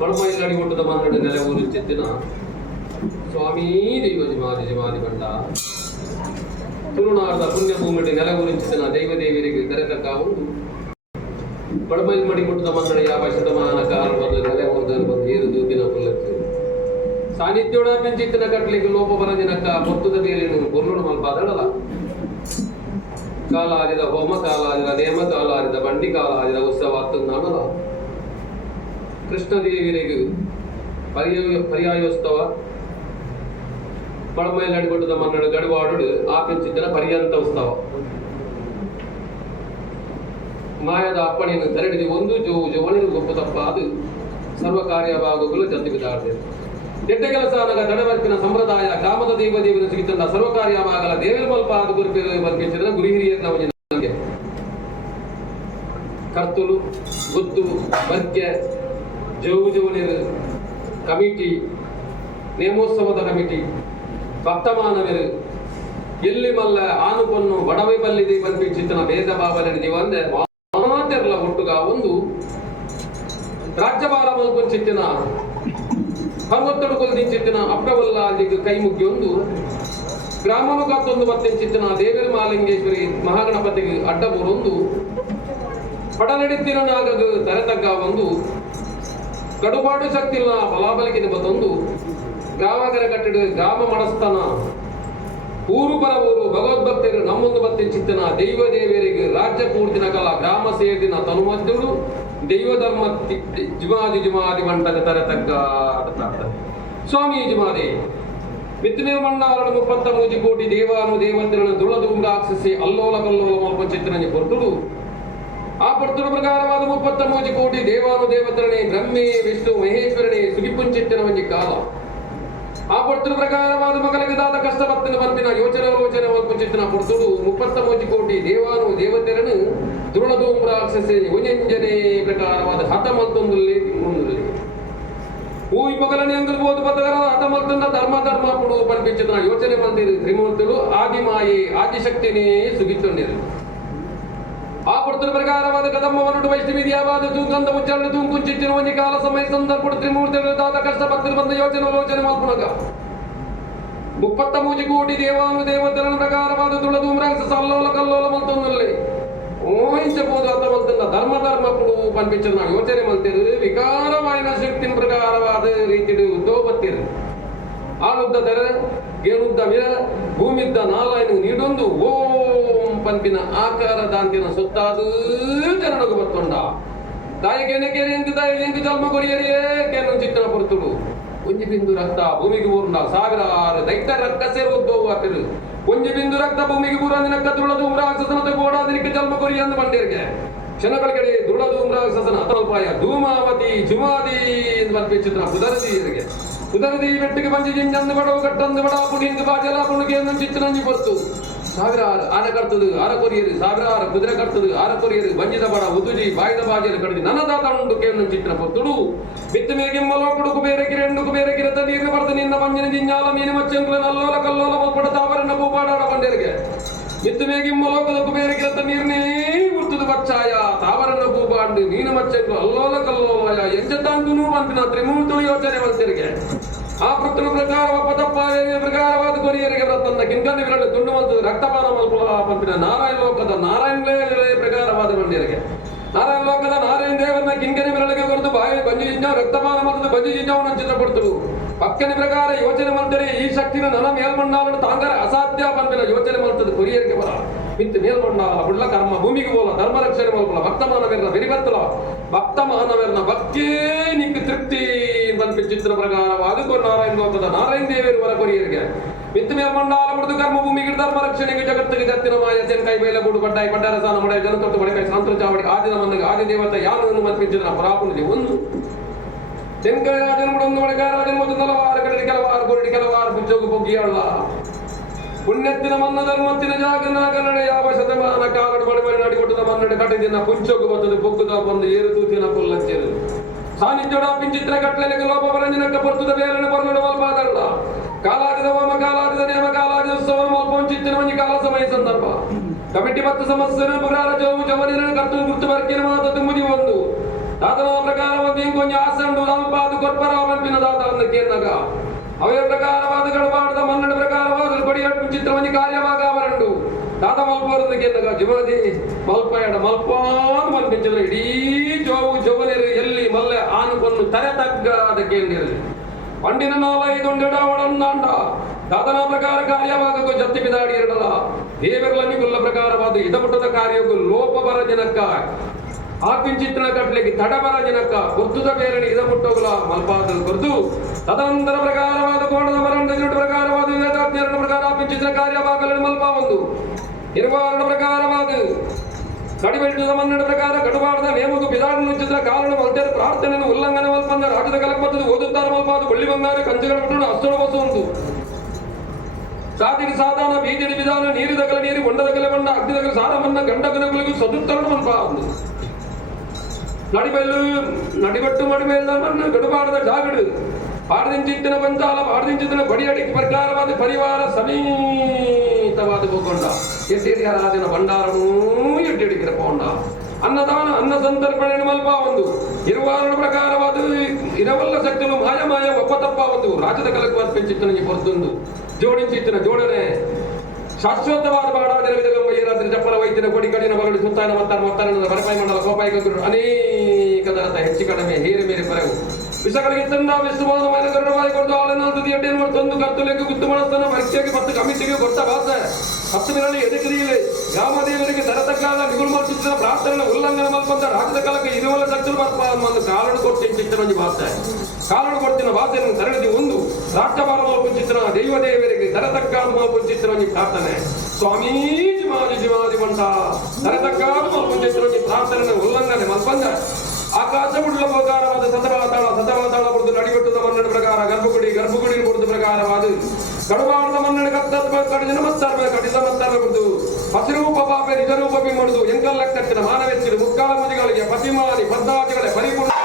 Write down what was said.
పడమై నడిగొట్టుದ మన్నడు నెల ఊరు చెత్తిన స్వామీ దైవ జిమాది జిమాది బండ ತುಳುನಾಡದ ಪುಣ್ಯಭೂಮಿಟಿ ನೆಲ ಗುರಿಂಚಿನ ದೈವದೇವಿಯರಿಗೆ ಕರೆತಕ್ಕ ಒಂದು ಪಡಮೈ ಮಡಿಮುಟ್ಟದ ಮನ್ನಡ 50 ಶತಮಾನ ಕಾಲ ಬಂದು ನೆಲೆ ಊರ್ದಲ್ಲಿ ಬಂದು ಏರು ದೂತಿನ ಪುಲ್ಲಕ್ಕೆ ಸಾನ್ನಿಧ್ಯೋಡ ಪೆಂಚಿತ್ತಿನ ಕಟ್ಲಿಗೆ ಲೋಪ ಬರದಿನಕ್ಕ ಮೊತ್ತದ ಬೇರೇನು ಕೊಲ್ಲುಡು ಮಲ್ಪಾದಳಲ್ಲ ಕಾಲಾರಿದ ಹೋಮ ಕಾಲಾರಿದ ನೇಮ ಕಾಲಾರಿದ ಬಂಡಿ ಕಾಲಾರಿದ ಉತ್ಸವ ಅತ್ತುಂದಾನಲ್ಲ ಕೃಷ್ಣದೇವಿಯರಿಗೆ ಪರ್ಯಾಯೋತ್ಸವ పడమై నడిగొట్టుದ మన్నడు గడివాడు ఆపించిన పర్యంత ఉత్సవ ಮಾಯದ ಅಪ್ಪಣೆಯನ್ನು ತೆರಡಿದ ಒಂದು ಜೋವಣಿರು ಗೊಪ್ಪ ತಪ್ಪ ಅದು ಸರ್ವ ಕಾರ್ಯಭಾಗಗಳು ಜಂತಿಬಿದ್ದಾಡಿದೆ ದೆಡ್ಡ ಕೆಲಸ ನಗ ದಡವರ್ಪಿನ ಸಂಪ್ರದಾಯ ಕಾಮದ ದೇವದೇವಿನ ಸಿಗಿತಂಡ ಸರ್ವ ಕಾರ್ಯಭಾಗಲ ದೇವರ ಮಲ್ಪ ಅದು ಬರ್ಪಿಸಿದ ಗುರು ಹಿರಿಯರ ನಮಗೆ ಕರ್ತುಲು ಗುತ್ತು ಬರ್ಕೆ ಜೋವಣಿರು ಕಮಿಟಿ ನೇಮೋತ್ಸವದ ಕಮಿಟಿ ಭಕ್ತಮಾನವರು ಎಲ್ಲಿ ಮಲ್ಲ ಆನುಪನ್ನು ಬಡವೆ ಬಲ್ಲಿದೆ ಬಂದಿಚ್ಚಿನ ಭೇದ ಭಾವನೆ ಒಂದೇ ಮಾತೆರಲ ಒಟ್ಟುಗ ಒಂದು ರಾಜ್ಯಭಾರ ಮಲ್ಕೊಂಚಿತ್ತಿನ ಪರ್ವತ್ತಡು ಕೊಲ್ದಿಂಚಿತ್ತಿನ ಅಪ್ಪವಲ್ಲ ಅಲ್ಲಿಗೆ ಕೈ ಮುಗ್ಗಿ ಒಂದು ಗ್ರಾಮನುಗತ್ತೊಂದು ಬತ್ತಿಂಚಿತ್ತಿನ ದೇವರ ಮಾಲಿಂಗೇಶ್ವರಿ ಮಹಾಗಣಪತಿಗೆ ಅಡ್ಡಬೂರೊಂದು ಪಡನಡಿತ್ತಿನ ನಾಗಗ ತರೆತಗ್ಗ ಒಂದು ಕಡುಪಾಡು ಶಕ್ತಿಲ್ಲ ಬಲಾಬಲಿಗೆ ಬತ್ತೊಂದು ಗ್ರಾಮಗರ ಕಟ್ಟಡ ಗ್ರಾಮ ಮನಸ್ಥಾನ ಊರು ಪರ ಊರು ಭಗವದ್ಭಕ್ತರು ನಮ್ಮೊಂದು ಬತ್ತೆ ಚಿತ್ತನ ದೈವ ದೇವರಿಗೆ ರಾಜ್ಯ ಪೂರ್ತಿನ ಕಲ ಗ್ರಾಮ ಸೇರಿನ ತನುಮದ್ದುಡು ದೈವ ಧರ್ಮ ಜಿಮಾದಿ ಜಿಮಾದಿ ಮಂಟದ ತರತಕ್ಕ ಸ್ವಾಮಿ ಜಿಮಾದಿ ಮಿತ್ತಿನ ಮಂಡಾರಣ 33 ಕೋಟಿ ದೇವಾನು ದೇವತೆಗಳನ್ನು ದುಳದು ರಾಕ್ಷಸಿ ಅಲ್ಲೋಲ ಕಲ್ಲೋಲ ಮಲ್ಪ ಚಿತ್ತನ ಪೊರ್ತುಡು ಆ ಪೊರ್ತುಡು ಪ್ರಕಾರವಾದ 33 ಕೋಟಿ ದೇವಾನು ದೇವತೆಗಳೇ ಬ್ರಹ್ಮೆ ವಿಷ್ಣು ಮಹೇಶ್ವರನೇ ಸುಗಿಪುಂಚಿತ್ತಿನ ಒಂಜಿ ಕಾಲ ಆ ಪೊರ್ತುಡು ಪ್ರಕಾರವಾದ ಮಗಲಿಗದಾದ ಕಷ್ಟಪತ್ತಿನ ಬಂಪಿನ ಯೋಚನೆ ಮಲ್ಪುಚಿತ್ತಿನ ಪೊರ್ತುಡು 33 ಕೋಟಿ ದೇವಾನು ದೇವತೆಗಳನ್ನು ದುಳದು ರಾಕ್ಷಸಿ ಉಂಜನೆ ಪ್ರಕಾರವಾದ ಹತಮಲ್ತೊಂದುಲ್ಲಿ ತಿಂಗುಂದುಲ್ಲಿ ಊಯಿ ಮೊಗಲನೆ ಅಂಗಲ್ಬೋದು ಬದಗರ ಹತಮಲ್ತೊಂದ ಧರ್ಮ ಪುಡು ಪನ್ಪಿಚ್ಚಿನ ಯೋಚನೆ ಮಲ್ತಿರು ತ್ರಿಮೂರ್ತಿಗಳು ಆದಿಮಾಯಿ ಆದಿಶಕ್ತಿನೇ ಸುಗಿತ್ತೊಂಡಿರು ಆ ಪೊರ್ತುಡು ಪ್ರಕಾರವಾದ ಕದಮ್ಮವನುಡು ವೈಷ್ಣವಿದ್ಯಾವಾದ ತೂಗಂಧ ಮುಚ್ಚಾಳು ತೂಂಕುಂಚಿಚ್ಚಿನ ಒಂಜಿ ಕಾಲ ಸಮಯ ಸಂದರ್ಭ ತ್ರಿಮೂರ್ತಿಗಳು ದಾದ ಕಷ್ಟಪತ್ತಿರು ಬಂದ ಯೋಚನೆ ಮಲ್ಪುಣಗ 33 ಕೋಟಿ ದೇವಾನು ದೇವತೆಗಳ ಪ್ರಕಾರವಾದ ತುಳದು ರಾಕ್ಷಸ ಅಲ್ಲೋಲ ಕಲ್ಲೋಲ ಮಲ್ತೊಂದಲ್ಲಿ ಊಹಿಸಬಹುದು ಅಥವಾ ಧರ್ಮ ಪುಡು ಪನ್ಪಿಚ್ಚನ ಯೋಚನೆ ಮಲ್ತಿರು ವಿಕಾರವಾಯಿನ ಶಕ್ತಿನ ಪ್ರಕಾರವಾದ ರೀತಿ ಉದ್ದೋಬತ್ತಿರು ಆಳುದ್ದ ದರ ಗೇಣುದ್ದ ಮಿರ ಭೂಮಿದ್ದ ನಾಲಾಯನು ನೀಡೊಂದು ಓಂ ಪನ್ಪಿನ ಆಕಾರ ದಾಂತಿನ ಸುತ್ತಾದು ಜನನಗು ಬತ್ತೊಂಡ ತಾಯಿಗೆನೆಗೆರೆ ಎಂಕು ಜನ್ಮ ಕೊರಿಯರಿಯೇ ಕೇನು ಚಿತ್ತನ ಪುರ್ತುಡು ಒಂಜಿ ಬಿಂದು ರಕ್ತ ಭೂಮಿಗೆ ಊರ್ನ ಸಾವಿರಾರು ದೈತ್ಯ ರಕ್ತ ಸೇರುವುದೋ ಆತಿರು ಒಂಜಿ ಬಿಂದು ರಕ್ತ ಭೂಮಿಗೆ ಊರಂದಿನ ತುಳದು ರಾಕ್ಷಸನ ಗೋಡಾದಿನಿಕ್ಕೆ ಜನ್ಮ ಕೊರಿಯ ಅಂದು ಬಂದಿರಿಗೆ ಕ್ಷಣಗಳ ಕಡೆ ದುಳದು ರಾಕ್ಷಸನ ಅತಲ್ಪಾಯ ಧೂಮಾವತಿ ಜುಮಾದಿ ಎಂದು ಪನ್ಪಿಚ್ಚಿತ್ರ ಕುದರದಿಯರಿಗೆ ಕುದರದಿ ಬೆಟ್ಟಿಗೆ ಬಂಜಿ ಜಿಂಜಂದು ಬಡವು ಕಟ್ಟಂದು ಬಡ ಪುಡಿಂದು ಬಾಜಲ ಪುಣಿಗೆ ಎಂದು ಚಿತ್ತನಂಜಿ ಪೊತ್ತು ಸಾವಿರಾರು ಆನ ಕರ್ತದು ಆರ ಕೊರಿಯರು ಸಾವಿರಾರು ಕುದುರೆ ಕರ್ತದು ಆರ ಕೊರಿಯರು ಬಂಜಿದ ಬಡ ಉದುಜಿ ಬಾಯ್ದ ಬಾಜಿಯಲ್ಲಿ ಕಡಿದು ನನ್ನದಾತ ಉಂಡು ಕೇವಲ ಚಿತ್ರ ಪೊತ್ತುಡು ಬಿತ್ತು ಮೇಗಿಮ್ಮಲೋ ಕುಡುಕು ಬೇರೆ ಕಿರೆಂಡುಕು ಬೇರೆ ಕಿರತ ನೀರು ಬರೆದು ನಿನ್ನ ಮಂಜಿನ ಜಿಂಜಾಲ ಮೀನು ಮಚ್ಚಂಕುಲ ನಲ್ಲೋಲ ಕಲ್ಲೋಲ ಮಲ್ಪಡ ತಾವರನ್ನ ಭೂಪಾಡಾಡ ಬಂಡೇರಿಗೆ ಬಿತ್ತು ಮೇಗಿಮ್ಮಲೋ ಕುದುಕು ಬೇರೆ ಕಿರತ ನೀರ್ನೇ ಉರ್ತುದು ಬಚ್ಚಾಯ ತಾವರನ್ನ ಭೂಪಾಂಡು ಮೀನು ಮಚ್ಚಂಕುಲ ಅಲ್ಲೋಲ ಕಲ್ಲೋಲ ಎಂಜತಾಂಗುನೂ ಬಂದಿನ ತ್ರಿಮೂರ್ತುಳು ಯೋಚನೆ ಮಲ್ತಿರಿಗೆ ಆ ಪುತ್ರನ ಪ್ರಕಾರ ಪದಪ್ಪಾಯ ಪ್ರಕಾರವಾದ ಕೊರಿಯರಿಗೆ ತನ್ನ ಕಿಂಕಂದಿ ವಿರಳು ತುಂಡು ಮತ್ತು ರಕ್ತಪಾನ ಮಲ್ಪುಲ ಪಂಪಿನ ನಾರಾಯಣ ಲೋಕದ ನಾರಾಯಣಲೇ ಪ್ರಕಾರವಾದ ಬಂಡಿಯರಿಗೆ ನಾರಾಯಣ ಲೋಕದ ನಾರಾಯಣ ದೇವರನ್ನ ಕಿಂಕನಿ ವಿರಳಿಗೆ ಕೊರೆದು ಬಾಯಿ ಬಂಜಿ ಜಿಂಜಾವ್ ರಕ್ತಪಾನ ಮತ್ತು ಬಂಜಿ ಜಿಂಜಾವನ್ನ ಚಿತ್ರಪಡ್ತರು ಪಕ್ಕನ ಪ್ರಕಾರ ಯೋಚನೆ ಮಾಡ್ತಾರೆ ಈ ಶಕ್ತಿನ ನನ್ನ ಮೇಲ್ಮಂಡಾಲನ್ನು ತಾಂಗರ ಅಸಾಧ್ಯ ಪಂಪಿನ ಯೋಚನೆ ಮಾಡ್ತದೆ ಕೊರಿಯರಿಗೆ ಬರ ಮಿತ್ತು ಮೇಲ್ಮಂಡಾಲ ಬುಡ್ಲ ಕರ್ಮ ಭೂಮಿಗೆ ಬೋಲ ಧರ್ಮ ರಕ್ಷಣೆ ಮಲ್ಪುಲ ಭಕ್ತಮಾನವೇರ್ನ ಬೆರಿಬತ್ತಲ ಭಕ್ತಮಾನವೇರ್ನ ಭಕ್ತೇ ನಿಕ್ ತೃಪ್ತಿ ಚಿತ್ರ ಪ್ರಕಾರವಾದ ನಾರಾಯಣ ಲೋಕದ ನಾರಾಯಣ ದೇವಿಯರು ವರ ಕೊರಿಯರಿಗೆ ಮಿತ್ತು ಮೇಲ್ಮಂಡಾಲ ಬಿಡುದು ಕರ್ಮ ಭೂಮಿಗೆ ಧರ್ಮ ರಕ್ಷಣೆಗೆ ಜಗತ್ತಿಗೆ ಜತ್ತಿನ ಮಾಯ ಕೈ ಬೈಲ ಗೂಡು ಬಡ್ಡಾಯಿ ಪಡ್ಡಾರಸಾನ ಮಡೆ ಜನತೊಟ್ಟು ಬಡಕಾಯಿ ಸಾಂತ್ರ ಚಾವಡಿ ಆದಿನ ಮನ್ನಗೆ ಆದಿ ದೇವತ ಯಾನನ್ನು ಮನ್ಪಿಚ್ಚಿದ ಪರಾಪುಣಿದೆ ಒಂದು ತೆಂಕೈ ರಾಜನ ಬಿಡೊಂದು ಒಳಗಾರ ರಾಜನ ಮತ್ತು ನಲವಾರು ಕಡೆ ಕೆಲವಾರು ಕೊರಡಿ ಕೆಲವಾರು ಬುಜ್ಜೋಗು ಬೊಗ್ಗಿಯಾಳ ಪುಣ್ಯತ್ತಿನ ಮನ್ನ ಧರ್ಮತ್ತಿನ ಜಾಗನಾಗನಡೆ ಯಾವ ಶತಮಾನ ಕಾಗಡ ಬಡಬಡಿ ನಾಡಿಕೊಟ್ಟದ ಮನ್ನಡೆ ಕಟ್ಟಿದಿನ ಪುಂಚೋಗು ಬತ್ತದ ಬೊಗ್ಗುದ ಬಂದು ಏರು ತೂತಿನ ಪುಲ್ಲಂಚೇರು ಸಾನ್ನಿಧ್ಯೋಡ ಪಿಂಚಿತ್ರ ಕಟ್ಲೆಲೆಗೆ ಲೋಪ ಬರಂಜಿನಕ್ಕ ಬರ್ತದ ಬೇರನೆ ಬರಲಡ ಮಲ್ಪಾದಲ್ಲ ಕಾಲಾದಿದ ಹೋಮ ಕಾಲಾದಿದ ನೇಮ ಕಾಲಾದಿದ ಉತ್ಸವ ಮಲ್ಪಂಚಿತ್ತಿನ ಮಂಜಿ ಕಾಲ ಸಮಯ ಸಂದರ್ಭ ಕಮಿಟಿ ಮತ್ತು ಸಮಸ್ಯೆ ಪುರಾರ ಜೋವು ಜವನಿನ ಕರ್ತೃ ಗುರ್ತು ಬರ್ಕಿನ ಮಾತು ತುಂಬಿ ಒಂದು దాతల ప్రకారవాది ఇంకొంచెం ఆసండు రామపాదు కొర్పరావంపిన దాతలను కేంద్రగ అవే ప్రకారవాది గడవాడద మన్నడి ప్రకారవాదులు కొడి చిత్రమని కార్యభాగావరండు దాత మల్పోరుంది కేంద్రగ జుమది మల్పాయడ మల్పాను మనిపించిన ఇడీ జోవు జోవనేరు ఎల్లి మల్లె ఆనుకొన్ను తరె తగ్గద కేంద్రలు పండిన 4-5 ఉండడావడందాండ దాతನ ಪ್ರಕಾರ ಕಾರ್ಯಭಾಗಕ್ಕೂ ಜತ್ತಿ ಬಿದಾಡಿ ಎರಡಲ ದೇವರಲನಿ ಗುಲ್ಲ ಪ್ರಕಾರವಾದ ಇದಮುಟ್ಟದ ಕಾರ್ಯಕ್ಕೂ ಲೋಪ ಬರಜನಕ್ಕ ಆಪಿಂಚಿತ್ತಿನ ಕಟ್ಲೆಗೆ ತಡಬರ ಜನಕ ಗುರ್ತುದ ಬೇರನೆ ಇದ ಮುಟ್ಟೋಗಲ ಮಲ್ಪಾದ ಗುರ್ತು ತದಂತರ ಪ್ರಕಾರವಾದ ಕೋಣದ ಮರಂಡ ಪ್ರಕಾರವಾದ ಎರಡು ಪ್ರಕಾರ ಆಪಿಂಚಿತ್ತಿನ ಕಾರ್ಯಭಾಗಗಳನ್ನು ಮಲ್ಪ ಒಂದು ಇರುವಾರಣ ಪ್ರಕಾರವಾದ ಕಡಿಬೆಟ್ಟದ ಮನ್ನಡ ಪ್ರಕಾರ ಕಡುವಾಡದ ನೇಮಕು ಬಿದಾಡು ನುಚ್ಚಿದ್ರ ಕಾರಣ ಮಲ್ತರ ಪ್ರಾರ್ಥನೆಯನ್ನು ಉಲ್ಲಂಘನೆ ಮಲ್ಪಂದ ರಾಜ್ಯದ ಕಲಕಮತ್ತದ ಓದುತ್ತಾರೆ ಮಲ್ಪಾದ ಬಳ್ಳಿ ಬಂಗಾರ ಕಂಚುಗಳ ಬಿಟ್ಟು ಅಷ್ಟೊಳ ಬಸ್ಸು ಒಂದು ಸಾಧಿಗೆ ಸಾಧಾರಣ ಬೀದಿಡಿ ವಿಧಾನ ನೀರಿದಗಲ ನೀರು ಬಂಡದಗಲ ಬಂಡ ಅಗ್ನಿದಗಲ ಸಾರಮನ್ನ ಗಂಡಗನಗಳಿಗೂ ಸದುತ್ತರಣ ಮಲ್ಪ ಒಂದು నడిబట్టు మడిమేళ్ళ గడుపాడద జాగడు పాడదించిన పంచాల పాడదించిన బడియడి ప్రకారవాది పరివార సమీతవాది పోకొండ ఎట్టేడి ఆరాధన బండారము ఎట్టేడి కిరపోండ అన్నదాన అన్న సంతర్పణ మల్ప ಒಂದು ಇರುವಾರಣ ಪ್ರಕಾರವಾದ ಇರವಲ್ಲ ಶಕ್తులు ಮಾಯಮಾಯ ಒಪ್ಪತಪ್ಪ ಒಂದು ರಾಜ್ಯದ ಕಲಕು ಅರ್ಪಿಂಚಿತ್ತನ ಹೊರತೊಂದು ಜೋಡಿಂಚಿತ್ತಿನ ಜೋಡನೆ ಶಾಶ್ವತವಾದ ಬಾಡಾದಿನ ವಿಧಗಂಬ ಏರಾದ್ರಿ ಚಪ್ಪಲ ವೈದ್ಯನ ಕೊಡಿ ಕಡಿನ ಬರಡಿ ಸುತ್ತಾನ ಮತ್ತಾನ ಬರಪಾಯಿ ಮಂಡಲ ಕೋಪಾಯಿ ಗಂಗರು ಅನೇಕ ತರದ ಹೆಚ್ಚು ಕಡಿಮೆ ಹೇರೆ ಮೇರೆ ಪರವು ವಿಷಗಳಿಗೆ ತಂದ ವಿಶ್ವವಾದ ಮೈನ ಗರುಡವಾಗಿ ಕೊಡ್ದು ಆಳನ ತುದಿ ಅಡ್ಡಿಯನ್ನು ತಂದು ಕರ್ತುಲೆಗೆ ಗುತ್ತು ಮನಸ್ಸನ್ನ ಪರೀಕ್ಷೆಗೆ ಮತ್ತು ಕಮಿಟಿಗೆ ಕೊಟ್ಟ ಭಾಷೆ 10 ದಿನಗಳಲ್ಲಿ ಎದುಕರಿಯಲಿ ಗ್ರಾಮದೇವರಿಗೆ ತರತಕ್ಕಾದ ನಿಗುಲ್ ಮಾಡಿಸಿದ ಪ್ರಾರ್ಥನೆ ಉಲ್ಲಂಘನೆ ಮಲ್ಪಂದ ರಾಜ್ಯದ ಕಾಲಕ್ಕೆ ಇರುವಲ್ಲ ಶಕ್తులు ಒಂದು ಕಾಲಡು ಕೊಟ್ಟು ಚಿತ್ರನ ಭಾಷೆ ಕಾಲಡು ಕೊಡ್ತಿನ ಭಾಷೆಯನ್ನು ತರಳಿದಿ ಒಂದು ರಾಷ್ಟ್ರಭಾರ ಮಲ್ಪು ಚಿತ್ರ ದೈವದೇವರಿಗೆ ತರತಕ್ಕಾದ ಮಲ್ಪು ಚಿತ್ರನ ಪ್ರಾರ್ಥನೆ ಸ್ವಾಮೀಜಿ ಮಾಜಿ ಮಂಟ ತರತಕ್ಕಾದ ಮಲ್ಪು ಚಿತ್ರನ ಪ್ರಾರ್ಥನೆ ಉಲ್ಲಂಘನೆ ಮಲ್ಪಂದ ಆಕಾಶ ಬುಡ್ಲ ಪ್ರಕಾರವಾದ ಸತವಾತಾಳ ಬುಡ್ದು ನಡಿಬಟ್ಟದ ಮನ್ನಡ ಪ್ರಕಾರ ಗರ್ಭಗುಡಿ ಬುಡ್ದು ಪ್ರಕಾರವಾದ ಕಡುವಾಡದ ಮನ್ನಡ ಕಡಿದ ಮತ್ತಾರ ಬುಡ್ದು ಪಸಿರೂಪ ಪಾಪೆ ನಿಜರೂಪ ಬಿಮ್ಮಡುದು ಎಂಕಲ್ ಲೆಕ್ಕತ್ತಿನ ಮಾನವೆಚ್ಚಿನ ಮುಕ್ಕಾಲ ಮದಿಗಳಿಗೆ ಪತಿಮಾನಿ ಪದ್ದಾತಿಗಳೇ ಪರಿಪೂರ್ಣ